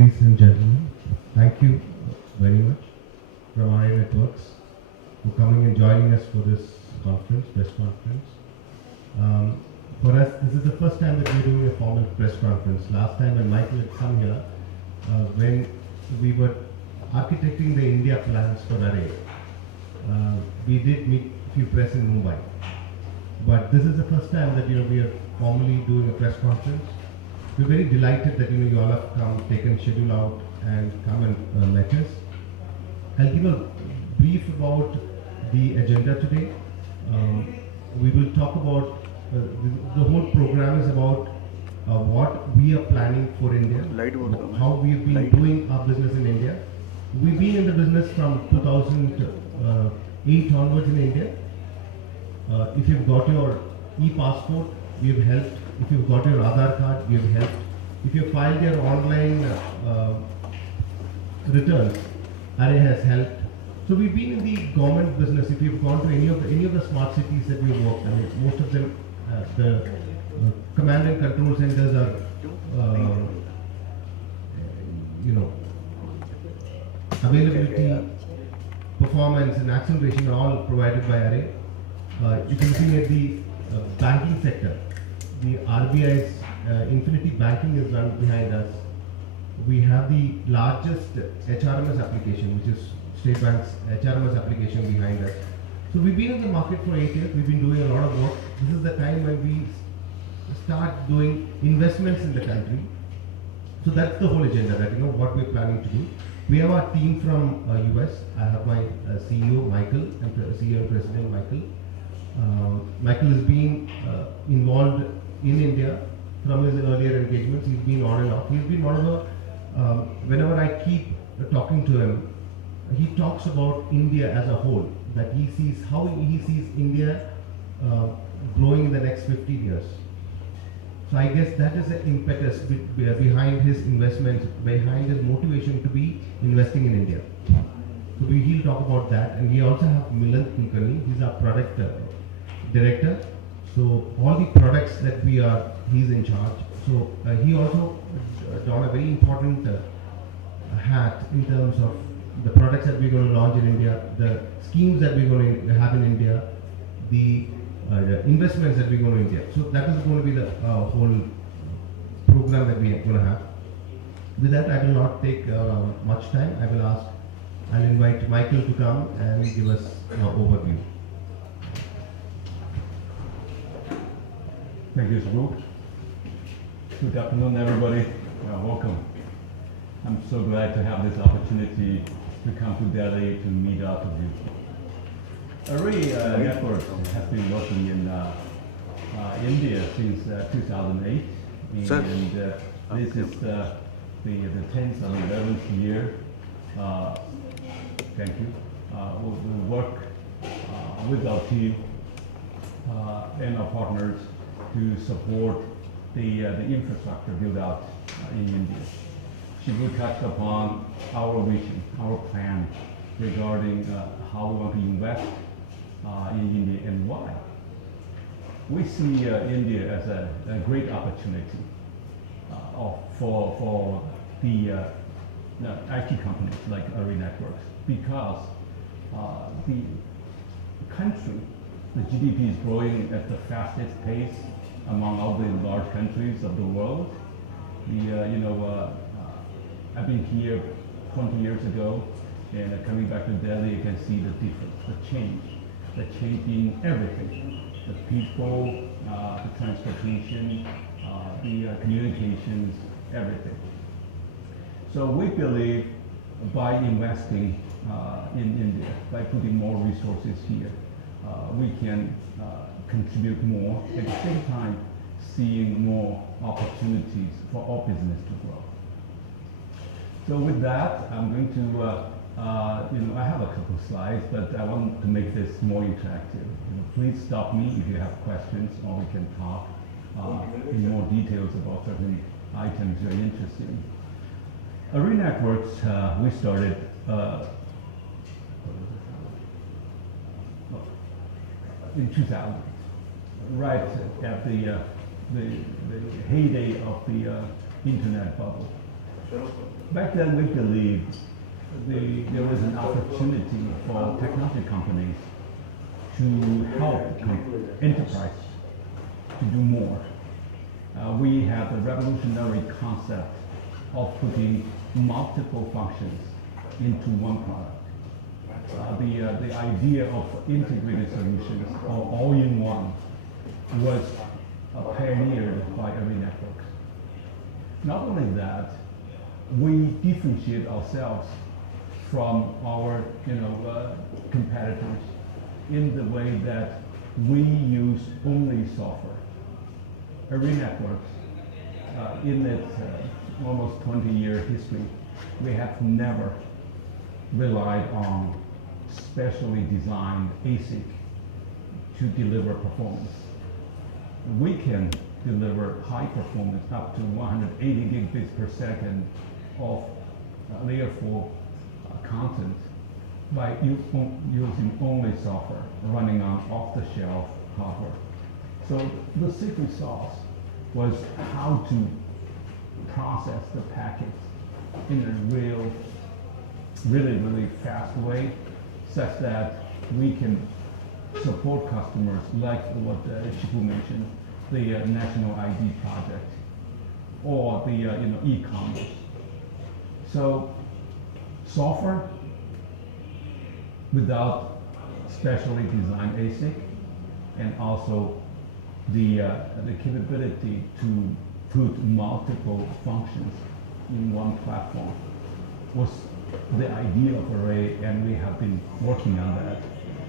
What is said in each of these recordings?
Ladies and gentlemen, thank you very much from RA Networks for coming and joining us for this conference, press conference. For us, this is the first time that we're doing a formal press conference. Last time when Michael had come here, when we were architecting the India plans for Array, we did meet a few press in Mumbai. But this is the first time that we are formally doing a press conference. We're very delighted that you all have come, taken schedule out, and come and met us. I'll give a brief about the agenda today. We will talk about the whole program is about what we are planning for India, how we've been doing our business in India. We've been in the business from 2008 onwards in India. If you've got your e-passport, we have helped. If you've got your Aadhaar card, we have helped. If you filed your online returns, Array has helped. So we've been in the government business. If you've gone to any of the smart cities that we've worked, I mean, most of them, the command and control centers are, availability, performance, and acceleration are all provided by Array. If you're looking at the banking sector, the RBI's Infinity Banking is run behind us. We have the largest HRMS application, which is State Bank's HRMS application behind us. So we've been in the market for 8 years. We've been doing a lot of work. This is the time when we start doing investments in the country. So that's the whole agenda, that what we're planning to do. We have our team from US. I have my CEO Michael and CEO and President Michael. Michael has been involved in India from his earlier engagements. He's been on and off. He's been one of the, whenever I keep talking to him, he talks about India as a whole, that he sees how he sees India growing in the next 15 years. So I guess that is the impetus behind his investments, behind his motivation to be investing in India. So he'll talk about that. And we also have Milan Kulkarni. He's our product director. So all the products that he's in charge. So he also done a very important hat in terms of the products that we're going to launch in India, the schemes that we're going to have in India, the investments that we're going to India. So that is going to be the whole program that we are going to have. With that, I will not take much time. I'll invite Michael to come and give us an overview. Thank you, Subbu. Good afternoon, everybody. Welcome. I'm so glad to have this opportunity to come to Delhi to meet up with you. Array Networks has been working in India since 2008, and this is the 10th or 11th year. Thank you. We work with our team and our partners to support the infrastructure build out in India. Shibu touched upon our vision, our plan regarding how we want to invest in India and why. We see India as a great opportunity for the IT companies like Array Networks, because the country, the GDP is growing at the fastest pace among all the large countries of the world. I've been here 20 years ago, and coming back to Delhi, you can see the difference, the change in everything, the people, the transportation, the communications, everything. So we believe by investing in India, by putting more resources here, we can contribute more, at the same time seeing more opportunities for our business to grow. So with that, I'm going to, I have a couple of slides, but I want to make this more interactive. Please stop me if you have questions, or we can talk in more details about certain items you're interested in. Array Networks, we started in 2000, right at the heyday of the internet bubble. Back then, we believed there was an opportunity for technology companies to help enterprise to do more. We have the revolutionary concept of putting multiple functions into one product. The idea of integrated solutions or all-in-one was pioneered by Array Networks. Not only that, we differentiate ourselves from our competitors in the way that we use only software. Array Networks, in its almost 20-year history, we have never relied on specially designed ASIC to deliver performance. We can deliver high performance up to 180 gigabits per second of layer 4 content by using only software running on off-the-shelf hardware. So the secret sauce was how to process the packets in a really fast way, such that we can support customers like what Shifu mentioned, the National ID project, or the e-commerce. So software without specially designed ASIC, and also the capability to put multiple functions in one platform was the idea of Array, and we have been working on that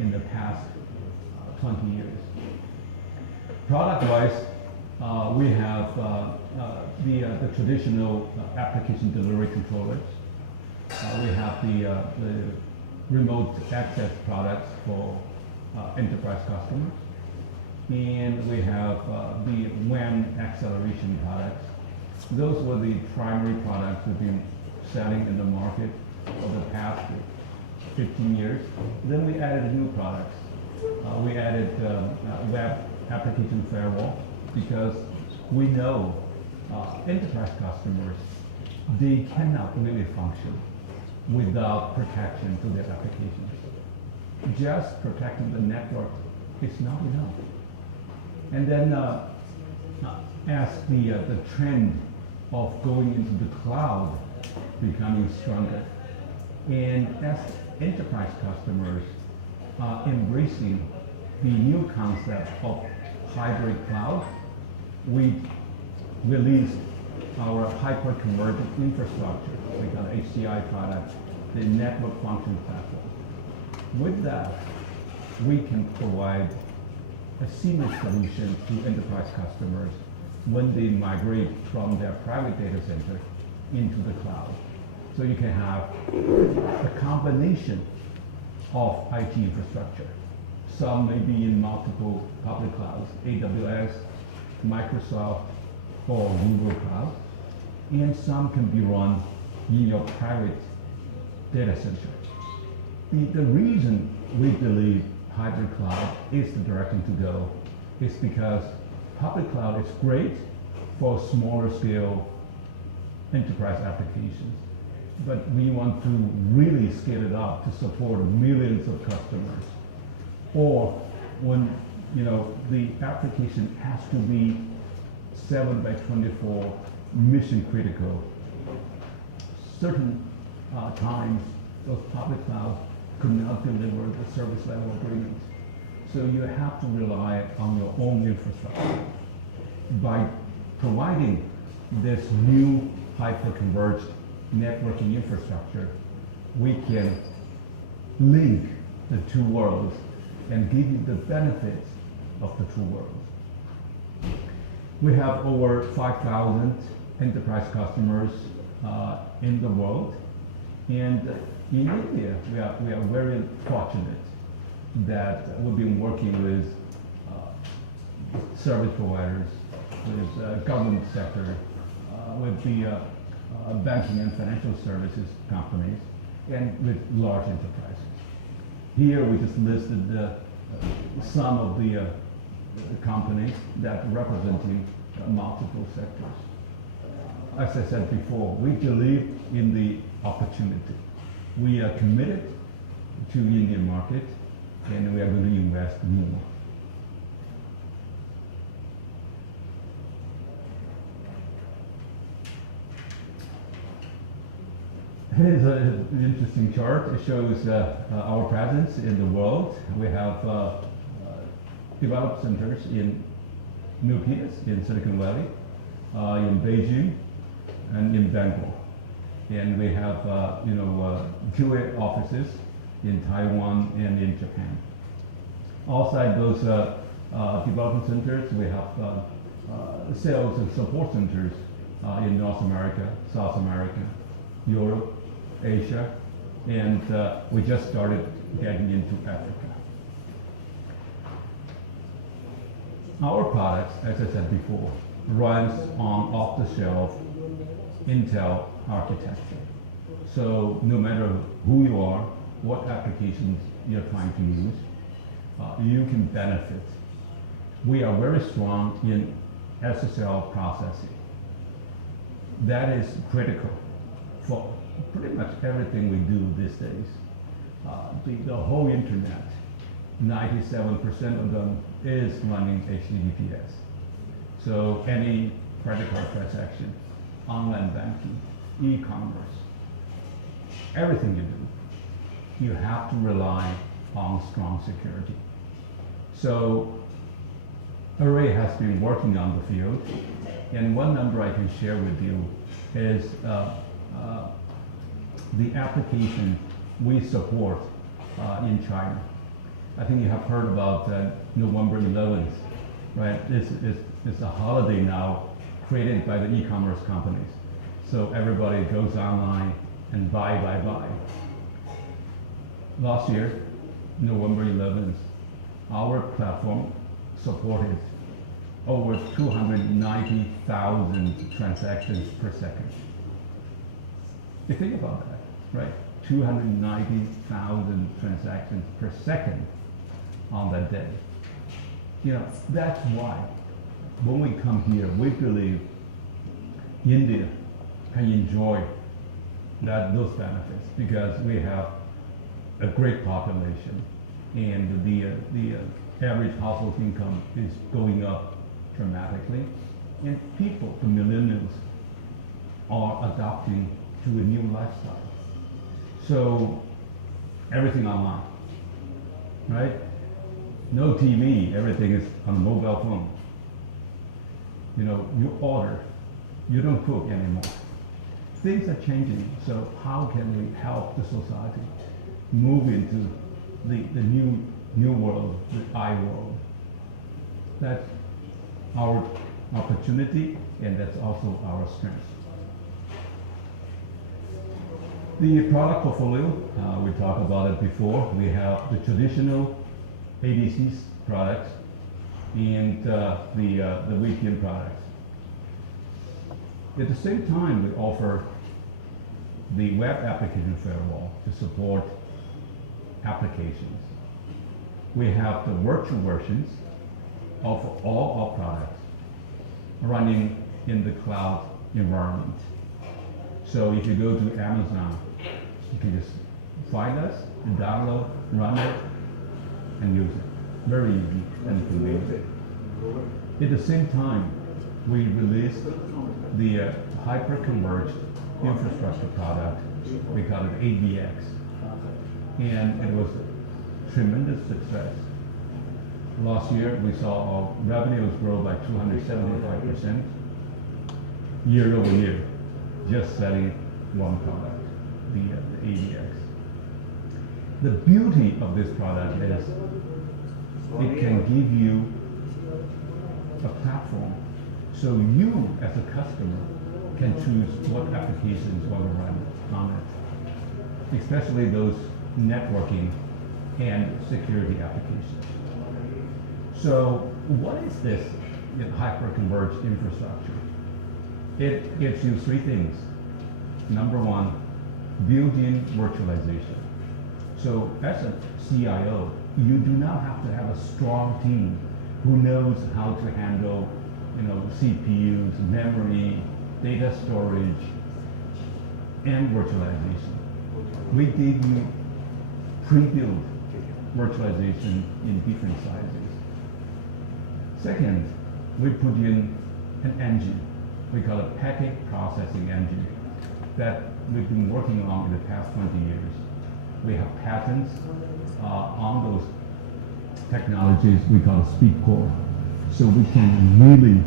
in the past 20 years. Product-wise, we have the traditional application delivery controllers. We have the remote access products for enterprise customers. And we have the WAN acceleration products. Those were the primary products we've been selling in the market for the past 15 years. Then we added new products. We added web application firewall, because we know enterprise customers, they cannot really function without protection to their applications. Just protecting the network is not enough. And then as the trend of going into the cloud becoming stronger, and as enterprise customers are embracing the new concept of hybrid cloud, we released our hyper-converged infrastructure, we call HCI product, the network function platform. With that, we can provide a seamless solution to enterprise customers when they migrate from their private data center into the cloud. So you can have a combination of IT infrastructure. Some may be in multiple public clouds, AWS, Microsoft, or Google Cloud, and some can be run in your private data center. The reason we believe hybrid cloud is the direction to go is because public cloud is great for smaller scale enterprise applications, but we want to really scale it up to support millions of customers, or when the application has to be 7/24 mission critical. Certain times those public clouds could not deliver the service level agreement. So you have to rely on your own infrastructure. By providing this new hyper-converged networking infrastructure, we can link the two worlds and give you the benefits of the two worlds. We have over 5,000 enterprise customers in the world, and in India, we are very fortunate that we've been working with service providers, with government sector, with the banking and financial services companies, and with large enterprises. Here we just listed some of the companies that representing multiple sectors. as I said before, we believe in the opportunity. We are committed to Indian market, and we are going to invest more. Here's an interesting chart. It shows our presence in the world. We have developed centers in Milpitas, in Silicon Valley, in Beijing, and in Bangalore. And we have, QA offices in Taiwan and in Japan. Outside those development centers, we have sales and support centers in North America, South America, Europe, Asia, and we just started getting into Africa. Our products, as I said before, runs on off-the-shelf Intel architecture. So no matter who you are, what applications you're trying to use, you can benefit. We are very strong in SSL processing. That is critical for pretty much everything we do these days. The whole internet, 97% of them is running HTTPS. So any credit card transaction, online banking, e-commerce, everything you do, you have to rely on strong security. So Array has been working on the field, and one number I can share with you is the application we support in China. I think you have heard about November 11th, right? It's a holiday now created by the e-commerce companies. So everybody goes online and buy. Last year, November 11th, our platform supported over 290,000 transactions per second. You think about that, right? 290,000 transactions per second on that day. That's why when we come here, we believe India can enjoy those benefits because we have a great population and the average household income is going up dramatically, and people, the millennials, are adopting to a new lifestyle. So everything online, right? No TV, everything is on a mobile phone. You order, you don't cook anymore. Things are changing, so how can we help the society move into the new world, the I world? That's our opportunity, and that's also our strength. The product portfolio, we talked about it before. We have the traditional ADCs products and the VPN products. At the same time, we offer the web application firewall to support applications. We have the virtual versions of all our products running in the cloud environment. So if you go to Amazon, you can just find us, download, run it, and use it. Very easy and convenient. At the same time, we released the hyper-converged infrastructure product. We call it AVX. And it was a tremendous success. Last year, we saw our revenues grow by 275% year over year, just selling one product, the AVX. The beauty of this product is it can give you a platform so you as a customer can choose what applications you want to run on it, especially those networking and security applications. So what is this hyper-converged infrastructure? It gives you three things. Number one, built-in virtualization. So as a CIO, you do not have to have a strong team who knows how to handle CPUs, memory, data storage, and virtualization. We gave you pre-built virtualization in different sizes. Second, we put in an engine. We call it packet processing engine that we've been working on in the past 20 years. We have patents on those technologies we call SpeedCore. So we can really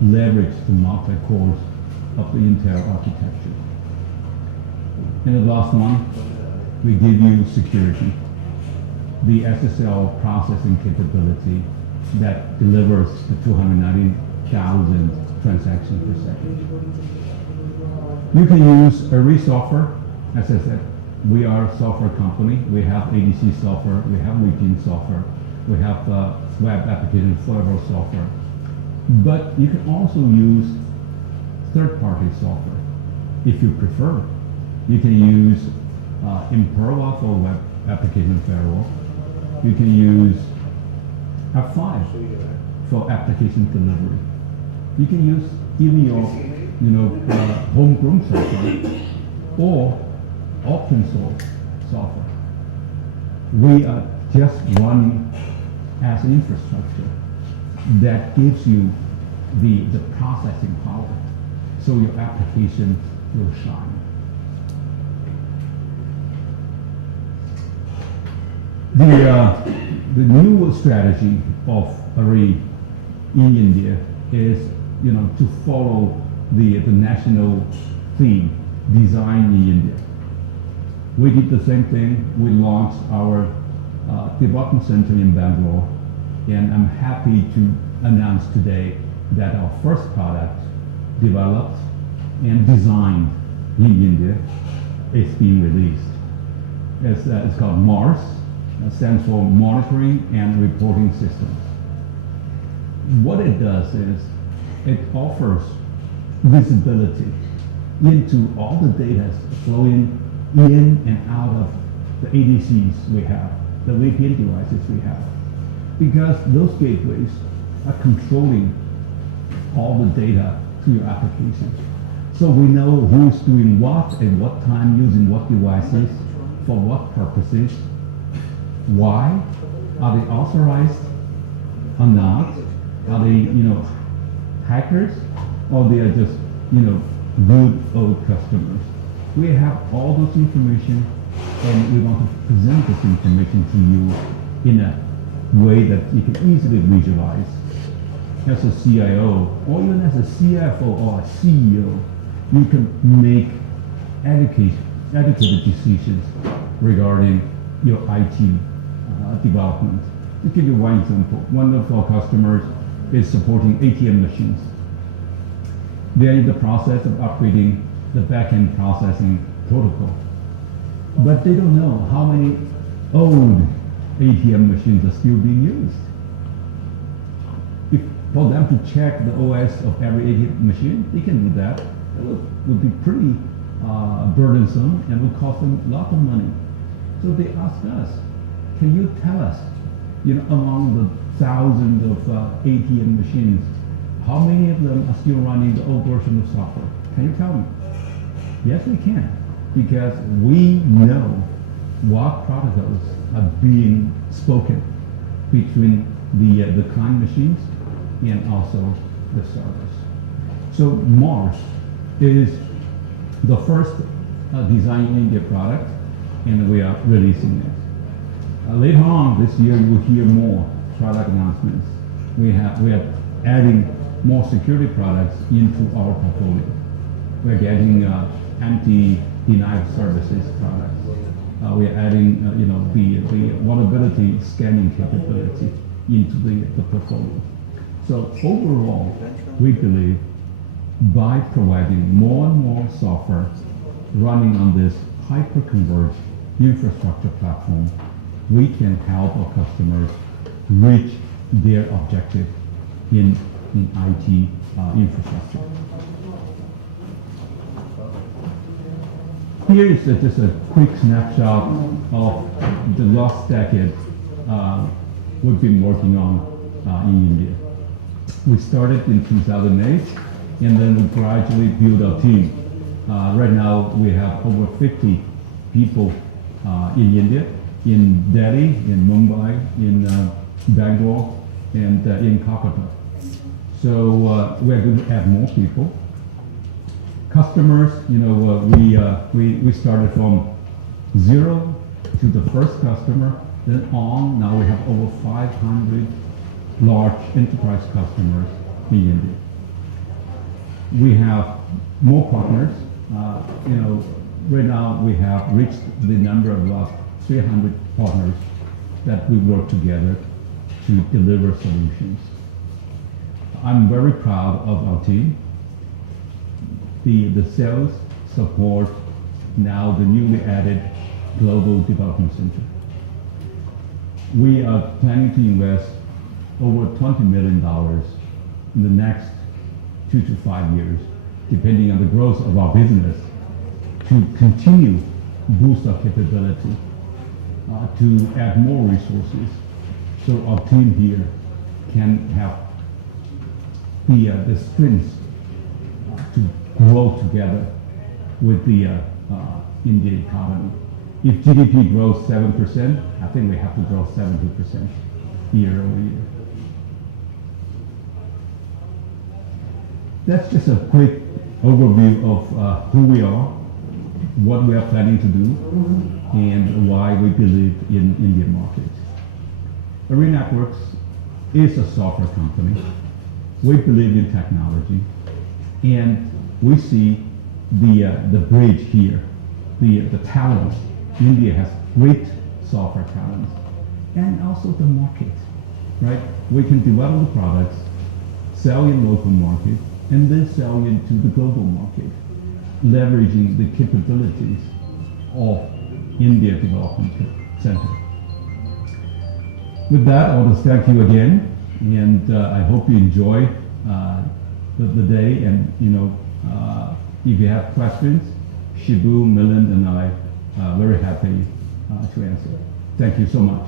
leverage the multi-cores of the Intel architecture. In the last one, we give you security, the SSL processing capability that delivers the 290,000 transactions per second. You can use Array software. As I said, we are a software company. We have ADC software, we have routine software, we have web application firewall software. But you can also use third-party software if you prefer. You can use Imperva for web application firewall. You can use F5 for application delivery. You can use even your homegrown software or open source software. We are just running as an infrastructure that gives you the processing power so your application will shine. The new strategy of Array in India is to follow the national theme, design in India. We did the same thing. We launched our development center in Bangalore, and I'm happy to announce today that our first product developed and designed in India is being released. It's called MARS. It stands for Monitoring and Reporting Systems. What it does is it offers visibility into all the data flowing in and out of the ADCs we have, the VPN devices we have, because those gateways are controlling all the data to your application. So we know who's doing what at what time, using what devices, for what purposes, why, are they authorized or not, are they, hackers, or they are just, good old customers. We have all those information, and we want to present this information to you in a way that you can easily visualize. As a CIO, or even as a CFO or a CEO, you can make educated decisions regarding your IT development. To give you one example, one of our customers is supporting ATM machines. They are in the process of upgrading the back-end processing protocol. But they don't know how many old ATM machines are still being used. If for them to check the OS of every ATM machine, they can do that. It would be pretty burdensome and would cost them a lot of money. So they ask us, can you tell us, among the thousands of ATM machines, how many of them are still running the old version of software? Can you tell me? Yes, we can, because we know what protocols are being spoken between the client machines and also the servers. So Mars is the first design in India product, and we are releasing it. Later on this year, you will hear more product announcements. We are adding more security products into our portfolio. We're getting anti-denial services products. We're adding, the vulnerability scanning capability into the portfolio. So overall, we believe by providing more and more software running on this hyper-converged infrastructure platform, we can help our customers reach their objective in IT infrastructure. Here is just a quick snapshot of the last decade we've been working on in India. We started in 2008 and then we gradually build our team. Right now, we have over 50 people in India, in Delhi, in Mumbai, in Bangalore, and in Calcutta. So we're going to add more people. Customers, we started from zero to the first customer, then on. Now we have over 500 large enterprise customers in India. We have more partners. Right now we have reached the number of 300 partners that we work together to deliver solutions. I'm very proud of our team. The sales support now the newly added Global Development Center. We are planning to invest over $20 million in the next 2 to 5 years, depending on the growth of our business, to continue boost our capability, to add more resources, so our team here can have the strength to grow together with the Indian economy. If GDP grows 7%, I think we have to grow 70% year over year. That's just a quick overview of who we are, what we are planning to do, and why we believe in Indian markets. Array Networks is a software company. We believe in technology, and we see the bridge here, the talents. India has great software talents, and also the market, right? We can develop the products, sell in local market, and then sell into the global market, leveraging the capabilities of India Development Center. With that, I want to thank you again, and I hope you enjoy the day. And if you have questions, Shibu, Milind, and I are very happy to answer. Thank you so much.